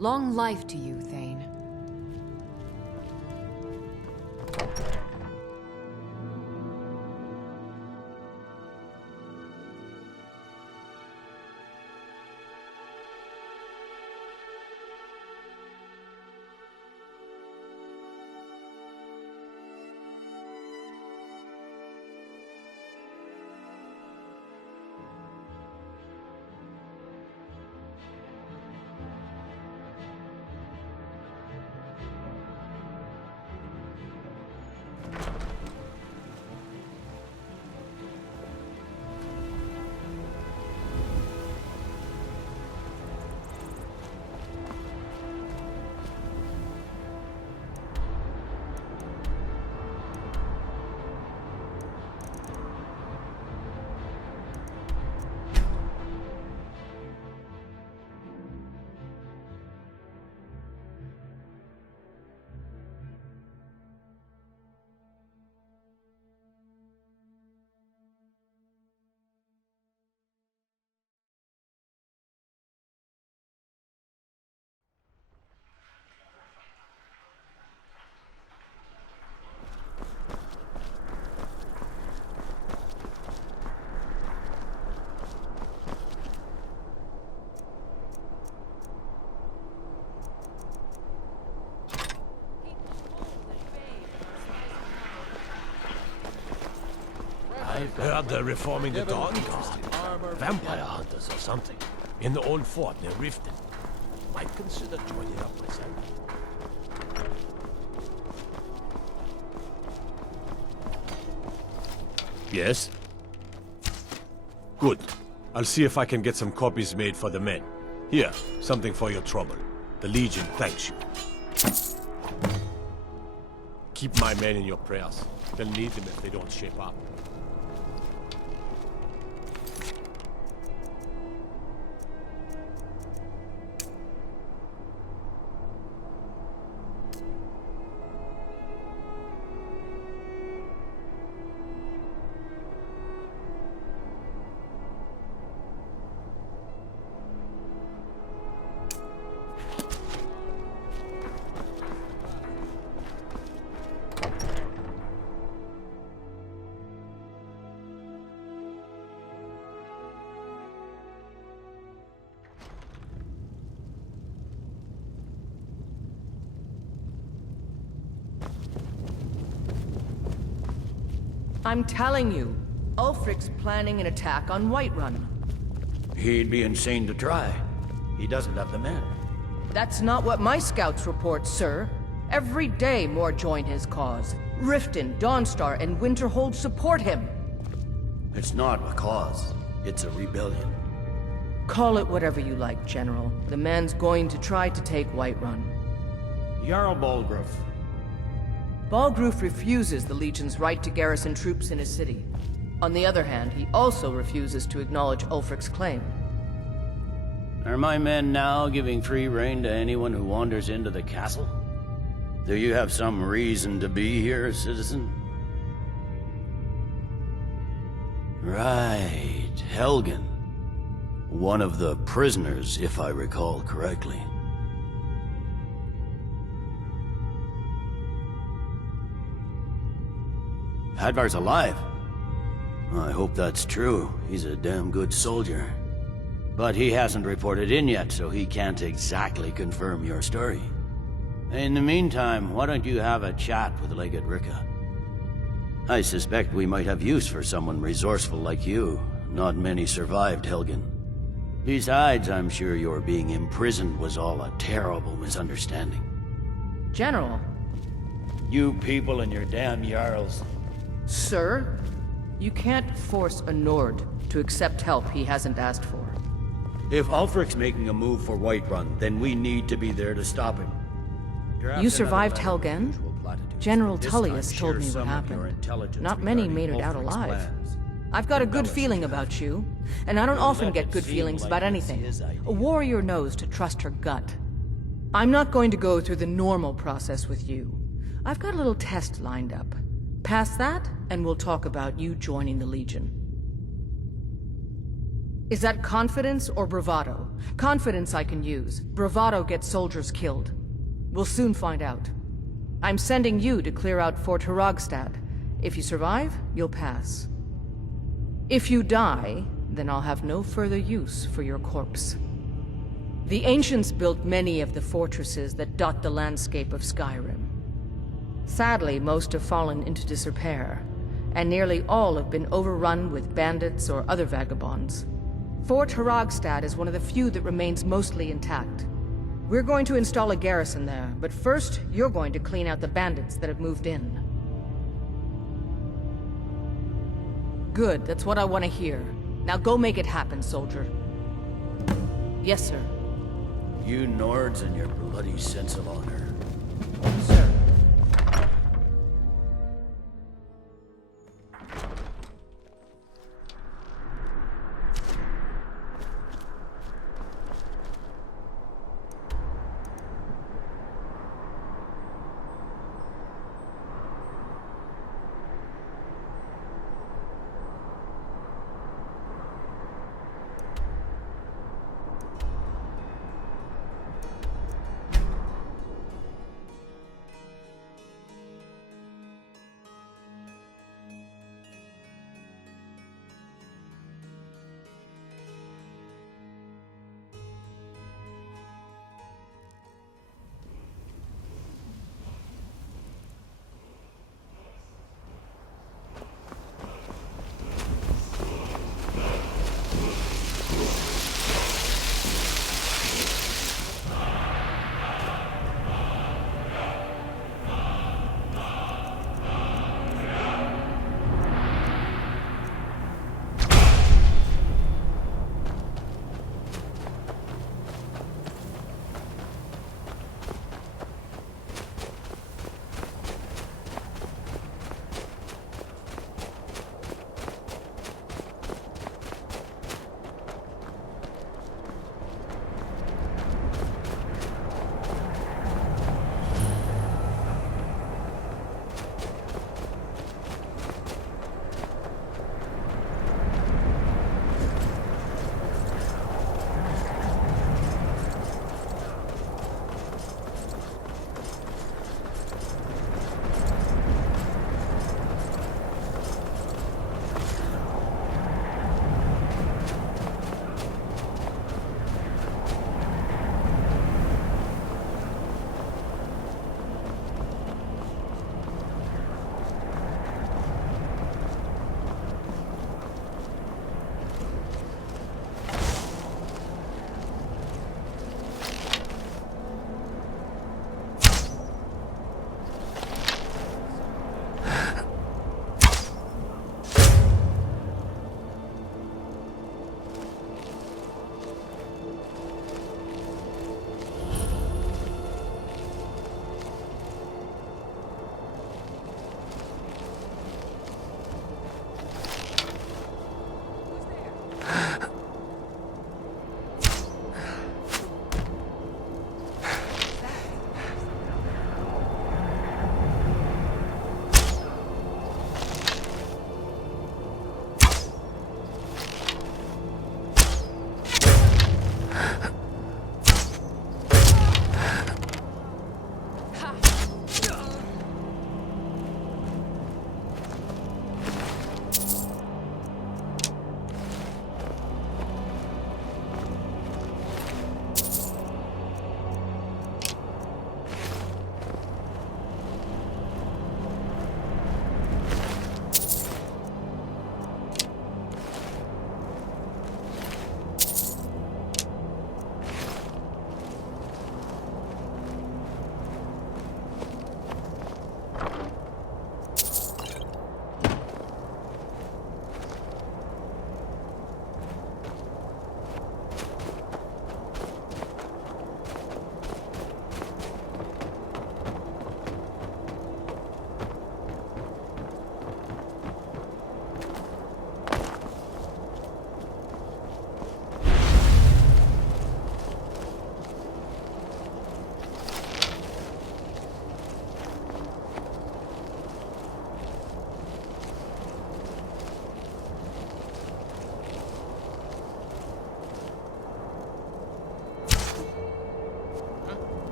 Long life to you, Thane. I've heard they're reforming the Dawn Guard. Vampire hunters or something. In the old fort near Riften. Might consider joining up myself. Yes? Good. I'll see if I can get some copies made for the men. Here, something for your trouble. The Legion thanks you. Keep my men in your prayers. They'll need them if they don't shape up. I'm telling you, Ulfric's planning an attack on Whiterun. He'd be insane to try. He doesn't have the men. That's not what my scouts report, sir. Every day more join his cause. Riften, Dawnstar, and Winterhold support him. It's not a cause. It's a rebellion. Call it whatever you like, General. The man's going to try to take Whiterun. Jarl Balgruuf. Balgruuf refuses the Legion's right to garrison troops in his city. On the other hand, he also refuses to acknowledge Ulfric's claim. Are my men now giving free rein to anyone who wanders into the castle? Do you have some reason to be here, citizen? Right, Helgen. One of the prisoners, if I recall correctly. Hadvar's alive. I hope that's true. He's a damn good soldier. But he hasn't reported in yet, so he can't exactly confirm your story. In the meantime, why don't you have a chat with Legate Ricka? I suspect we might have use for someone resourceful like you. Not many survived Helgen. Besides, I'm sure your being imprisoned was all a terrible misunderstanding. General. You people and your damn Jarls. Sir, you can't force a Nord to accept help he hasn't asked for. If Ulfric's making a move for Whiterun, then we need to be there to stop him. You survived Helgen? General Tullius told me what happened. Not many made it out alive. I've got a good feeling about you, and I don't often get good feelings about anything. A warrior knows to trust her gut. I'm not going to go through the normal process with you. I've got a little test lined up. Pass that, and we'll talk about you joining the Legion. Is that confidence or bravado? Confidence I can use. Bravado gets soldiers killed. We'll soon find out. I'm sending you to clear out Fort Haragstad. If you survive, you'll pass. If you die, then I'll have no further use for your corpse. The ancients built many of the fortresses that dot the landscape of Skyrim. Sadly, most have fallen into disrepair, and nearly all have been overrun with bandits or other vagabonds. Fort Haragstad is one of the few that remains mostly intact. We're going to install a garrison there, but first, you're going to clean out the bandits that have moved in. Good, that's what I want to hear. Now go make it happen, soldier. Yes, sir. You Nords and your bloody sense of honor. Sir.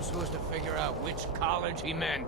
I'm supposed to figure out which college he meant?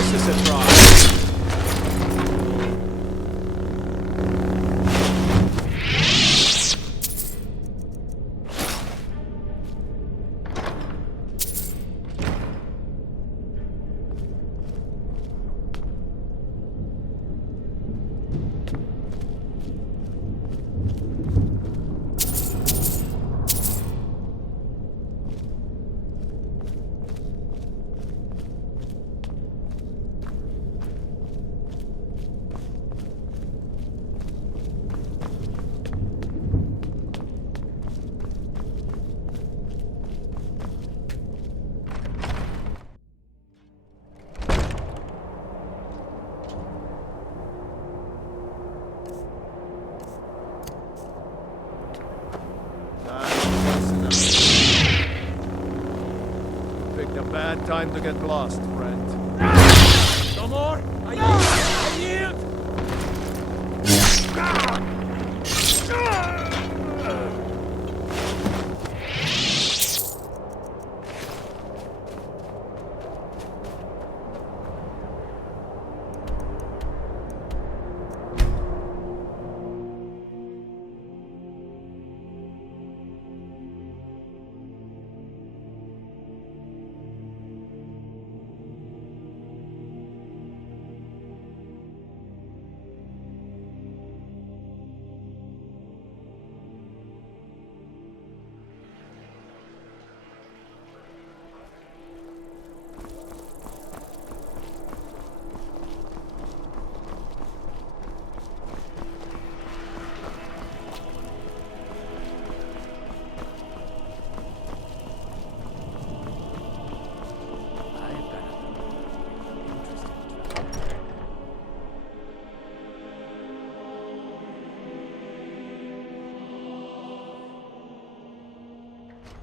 This is a try. Bad time to get lost, friend. No more? I yield!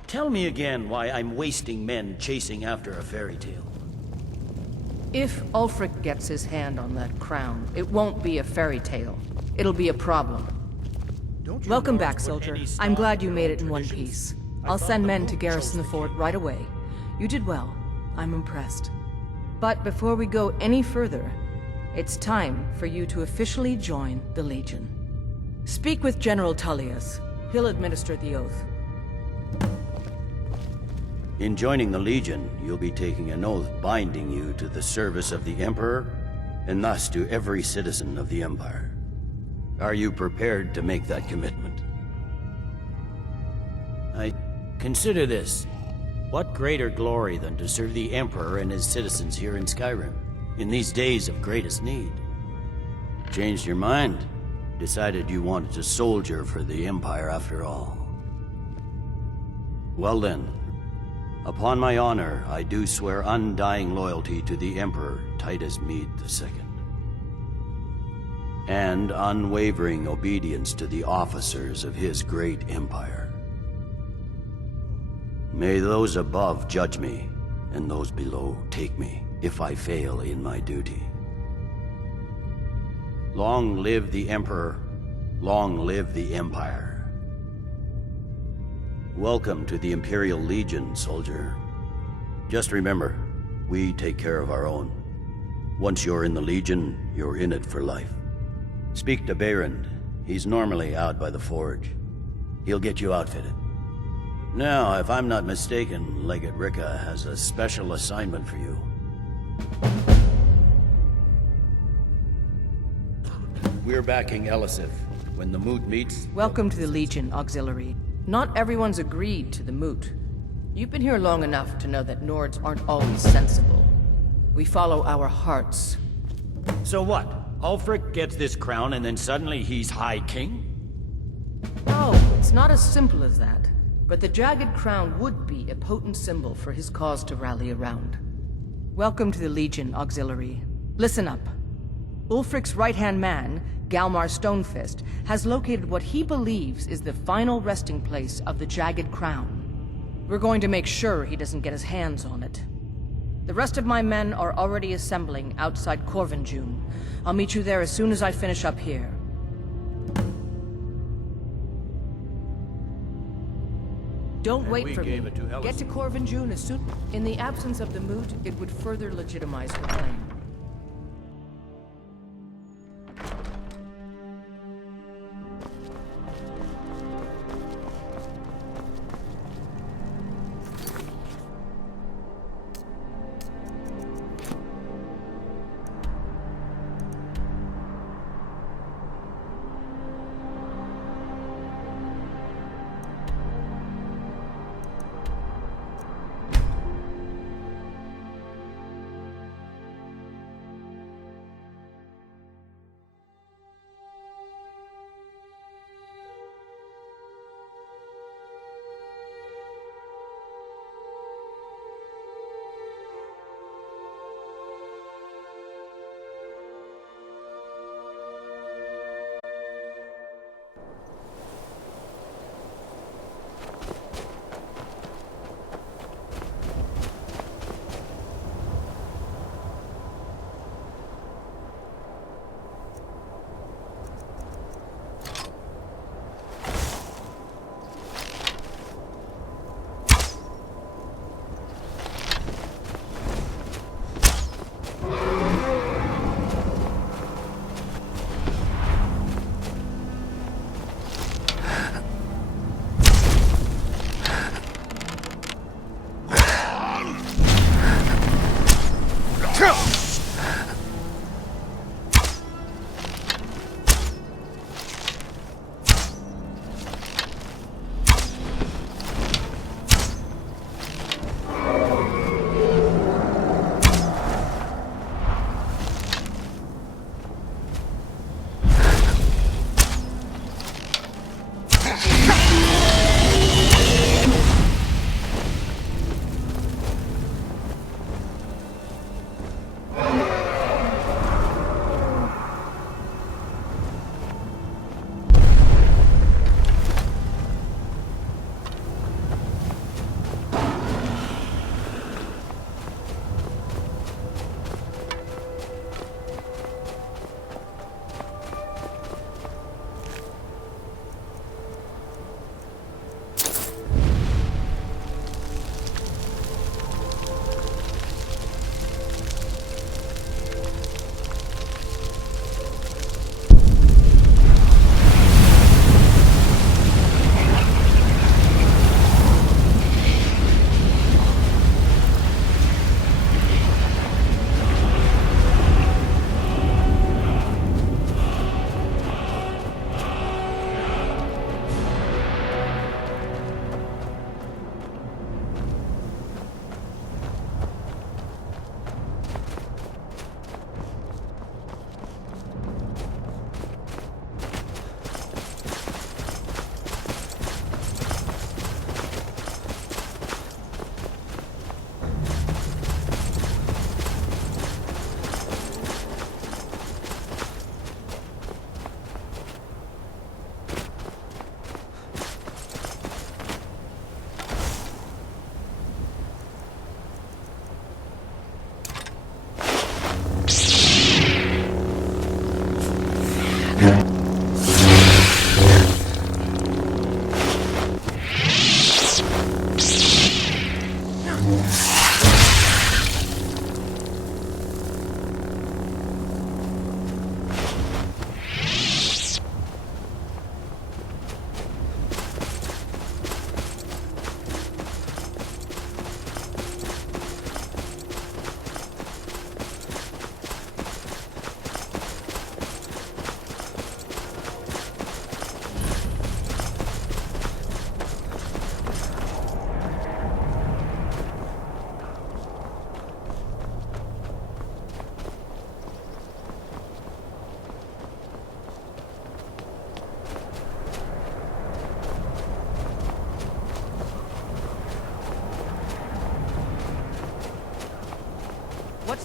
Tell me again why I'm wasting men chasing after a fairy tale. If Ulfric gets his hand on that crown, it won't be a fairy tale. It'll be a problem. Welcome back, soldier. I'm glad you made it in one piece. I'll send men to garrison the fort right away. You did well. I'm impressed. But before we go any further, it's time for you to officially join the Legion. Speak with General Tullius. He'll administer the oath. In joining the Legion, you'll be taking an oath binding you to the service of the Emperor, and thus to every citizen of the Empire. Are you prepared to make that commitment? Consider this. What greater glory than to serve the Emperor and his citizens here in Skyrim, in these days of greatest need? Changed your mind? Decided you wanted to soldier for the Empire after all? Well then, upon my honor, I do swear undying loyalty to the Emperor Titus Mede II. And unwavering obedience to the officers of his great empire. May those above judge me, and those below take me, if I fail in my duty. Long live the Emperor, long live the Empire. Welcome to the Imperial Legion, soldier. Just remember, we take care of our own. Once you're in the Legion, you're in it for life. Speak to Behrend. He's normally out by the forge. He'll get you outfitted. Now, if I'm not mistaken, Legate Ricka has a special assignment for you. We're backing Elisif. When the moot meets... Welcome to the Legion, Auxiliary. Not everyone's agreed to the moot. You've been here long enough to know that Nords aren't always sensible. We follow our hearts. So what? Ulfric gets this crown and then suddenly he's High King? No, it's not as simple as that. But the Jagged Crown would be a potent symbol for his cause to rally around. Welcome to the Legion, Auxiliary. Listen up. Ulfric's right-hand man, Galmar Stonefist, has located what he believes is the final resting place of the Jagged Crown. We're going to make sure he doesn't get his hands on it. The rest of my men are already assembling outside Corvinjune. I'll meet you there as soon as I finish up here. Don't wait for me. Get to Corvinjune as soon... In the absence of the moot, it would further legitimize her claim.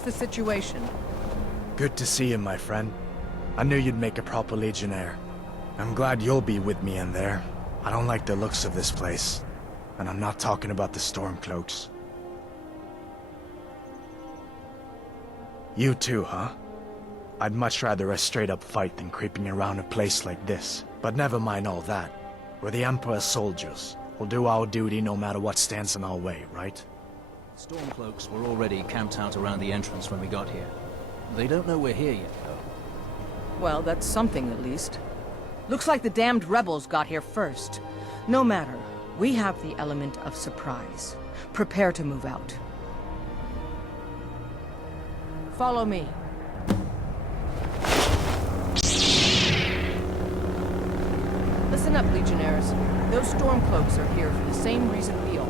the situation? Good to see you, my friend. I knew you'd make a proper legionnaire. I'm glad you'll be with me in there. I don't like the looks of this place. And I'm not talking about the Stormcloaks. You too, huh? I'd much rather a straight-up fight than creeping around a place like this. But never mind all that. We're the Emperor's soldiers. We'll do our duty no matter what stands in our way, right? Stormcloaks were already camped out around the entrance when we got here. They don't know we're here yet, though. Well, that's something at least. Looks like the damned rebels got here first. No matter, we have the element of surprise. Prepare to move out. Follow me. Listen up, Legionnaires. Those Stormcloaks are here for the same reason we are.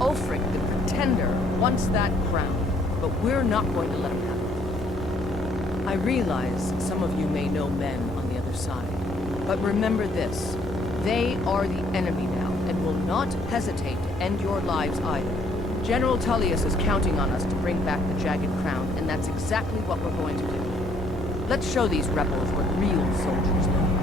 Ulfric, the Pretender, wants that crown, but we're not going to let him have it. I realize some of you may know men on the other side, but remember this. They are the enemy now, and will not hesitate to end your lives either. General Tullius is counting on us to bring back the Jagged Crown, and that's exactly what we're going to do. Let's show these rebels what real soldiers look like.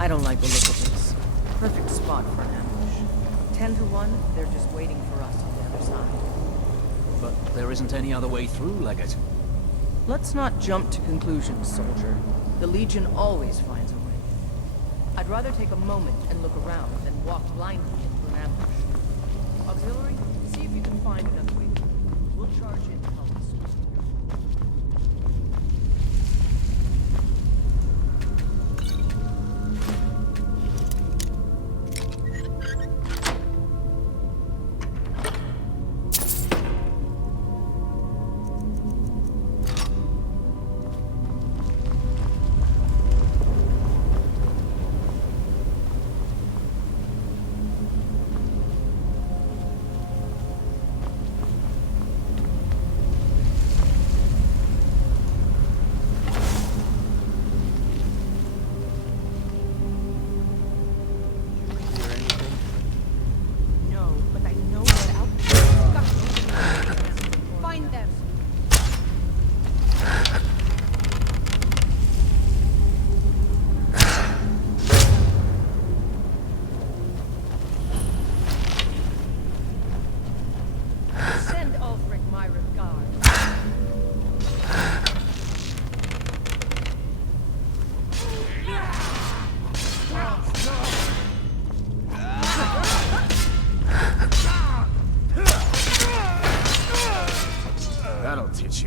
I don't like the look of this. Perfect spot for an ambush. 10 to 1, they're just waiting for us on the other side. But there isn't any other way through, Legate. Let's not jump to conclusions, soldier. The Legion always finds a way. I'd rather take a moment and look around than walk blindly into an ambush. Auxiliary, see if you can find another way through. We'll charge in to help us.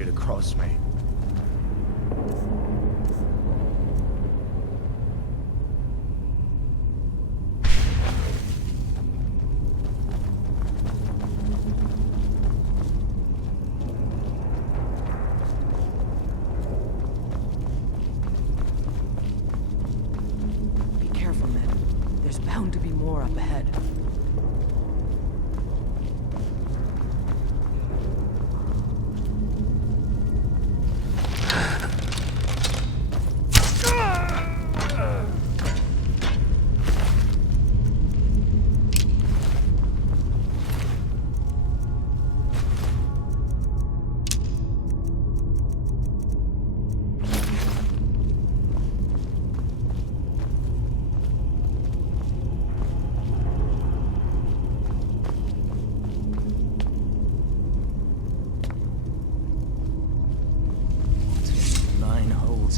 you to cross me. Be careful, men. There's bound to be more up ahead.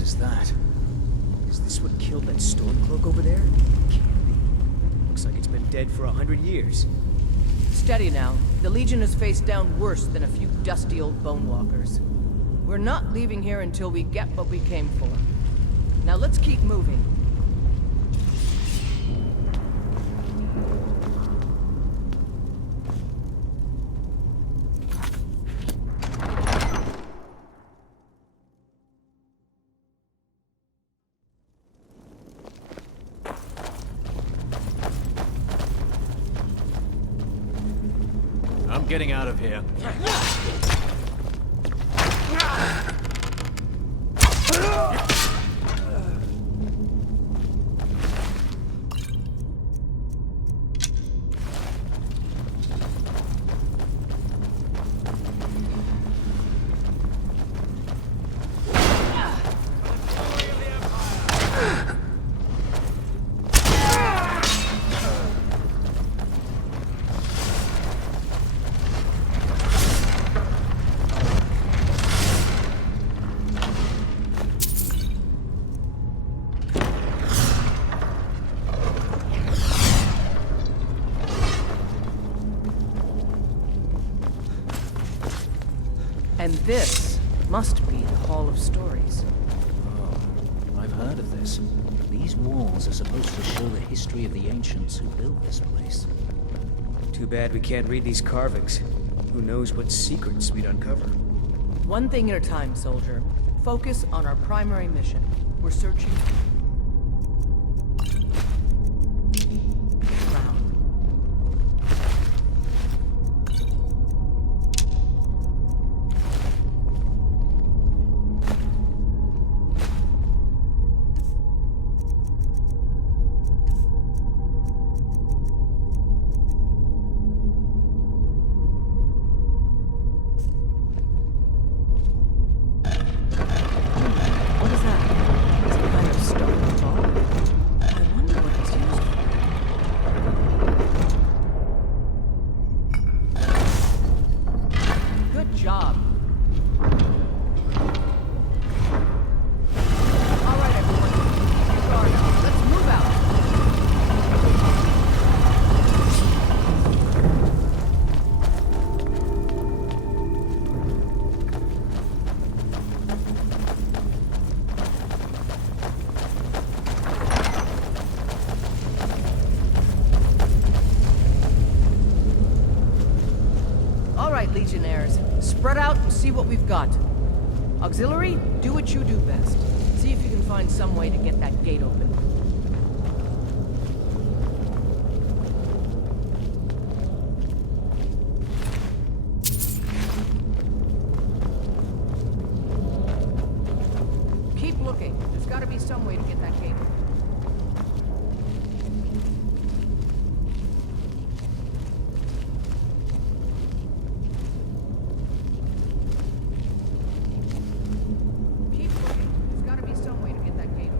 Is that? Is this what killed that Stormcloak over there? Can't be. Looks like it's been dead for 100 years. Steady now. The Legion has faced down worse than a few dusty old bonewalkers. We're not leaving here until we get what we came for. Now let's keep moving. I'm getting out of here. And this must be the Hall of Stories. Oh, I've heard of this. These walls are supposed to show the history of the ancients who built this place. Too bad we can't read these carvings. Who knows what secrets we'd uncover. One thing at a time, soldier. Focus on our primary mission. We're searching... Crown. What is that? Some kind of stone ball? I wonder what it's used for. Good job. All right, everyone. Keep your guard up. Let's move out. All right, Legionnaires. Spread out and see what we've got. Auxiliary, do what you do best. See if you can find some way to get that gate open. Keep looking. There's got to be some way to get that gate open. Keep looking. There's got to be some way to get that gate open.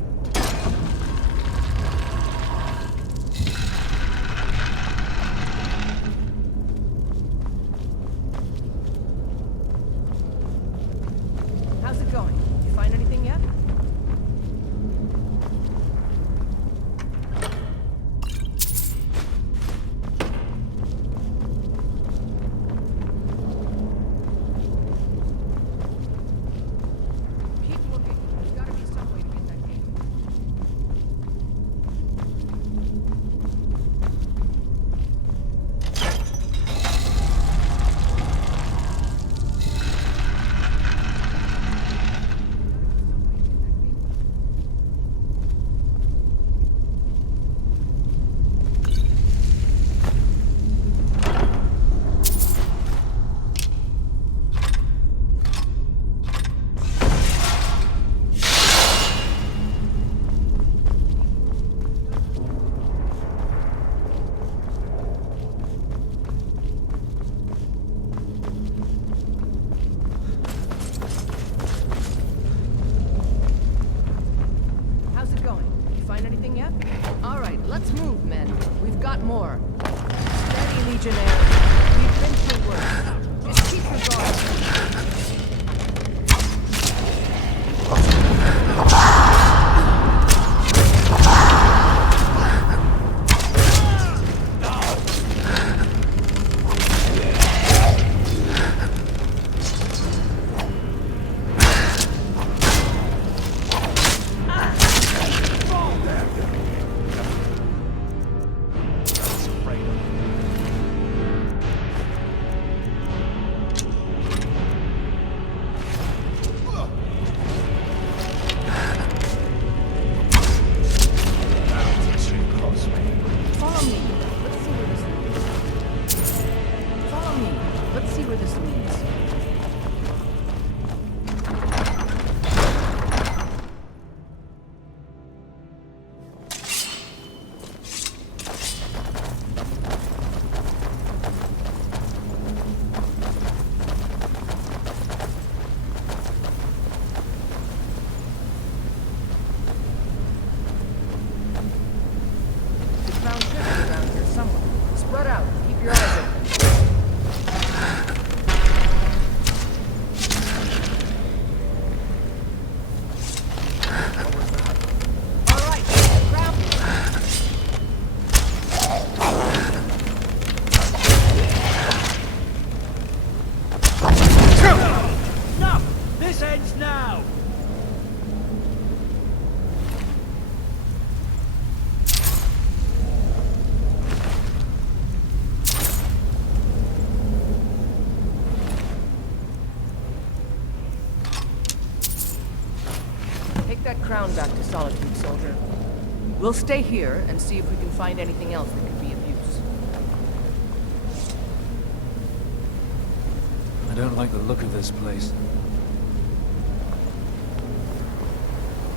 Let's move, men. We've got more. Steady, Legionnaire. We've been through worse. Just keep your guard. Crown back to Solitude, soldier. We'll stay here and see if we can find anything else that could be of use. I don't like the look of this place.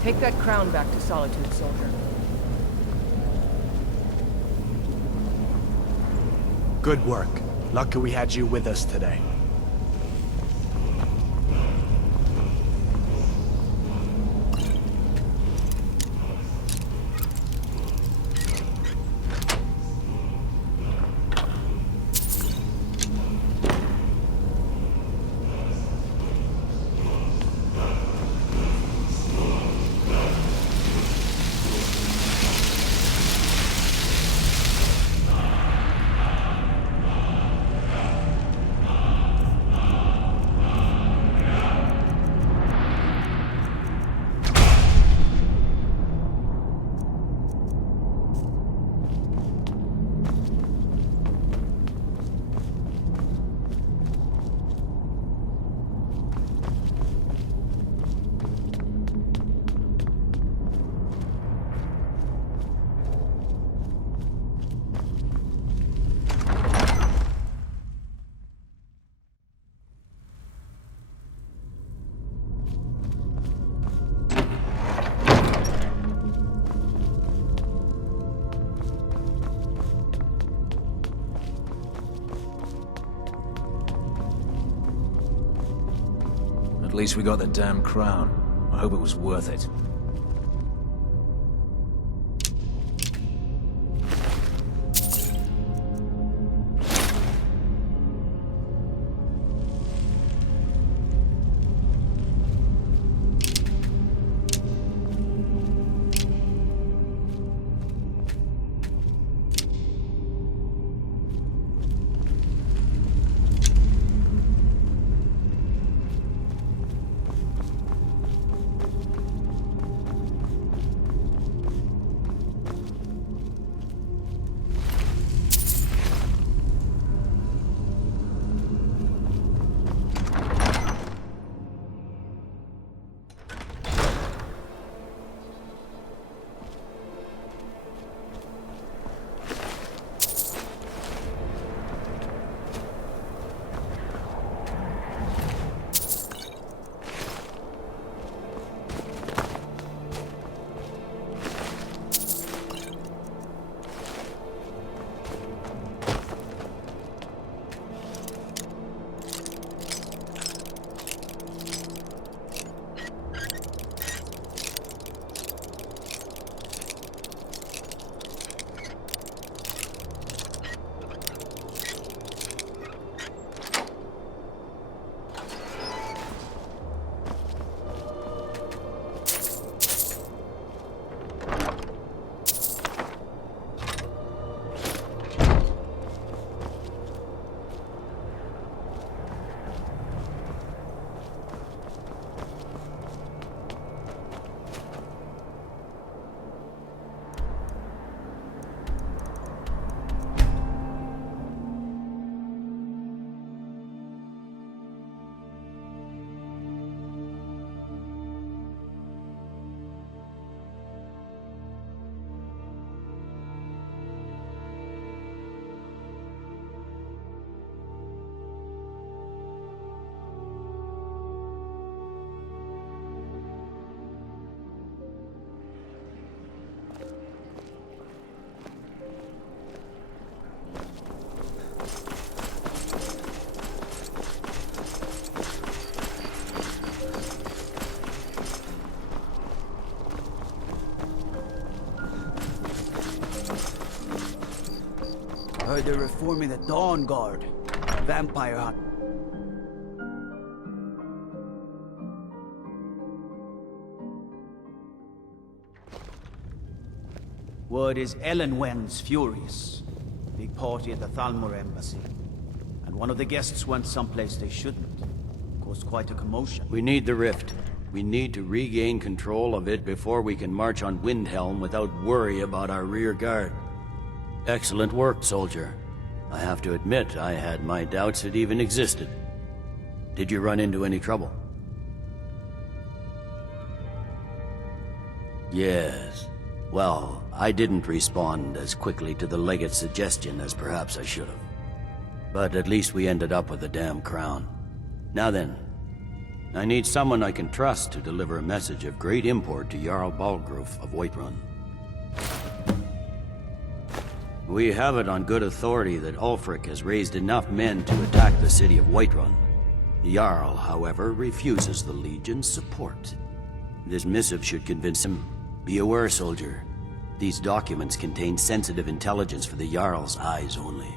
Take that crown back to Solitude, soldier. Good work. Lucky we had you with us today. At least we got the damn crown. I hope it was worth it. Heard they're reforming the Dawn Guard. Vampire hunt. Word is Ellenwen's furious. Big party at the Thalmor embassy. And one of the guests went someplace they shouldn't. Caused quite a commotion. We need the rift. We need to regain control of it before we can march on Windhelm without worry about our rear guard. Excellent work, soldier. I have to admit, I had my doubts it even existed. Did you run into any trouble? Yes. Well, I didn't respond as quickly to the legate's suggestion as perhaps I should have. But at least we ended up with the damn crown. Now then, I need someone I can trust to deliver a message of great import to Jarl Balgruf of Whiterun. We have it on good authority that Ulfric has raised enough men to attack the city of Whiterun. The Jarl, however, refuses the Legion's support. This missive should convince him. Be aware, soldier. These documents contain sensitive intelligence for the Jarl's eyes only.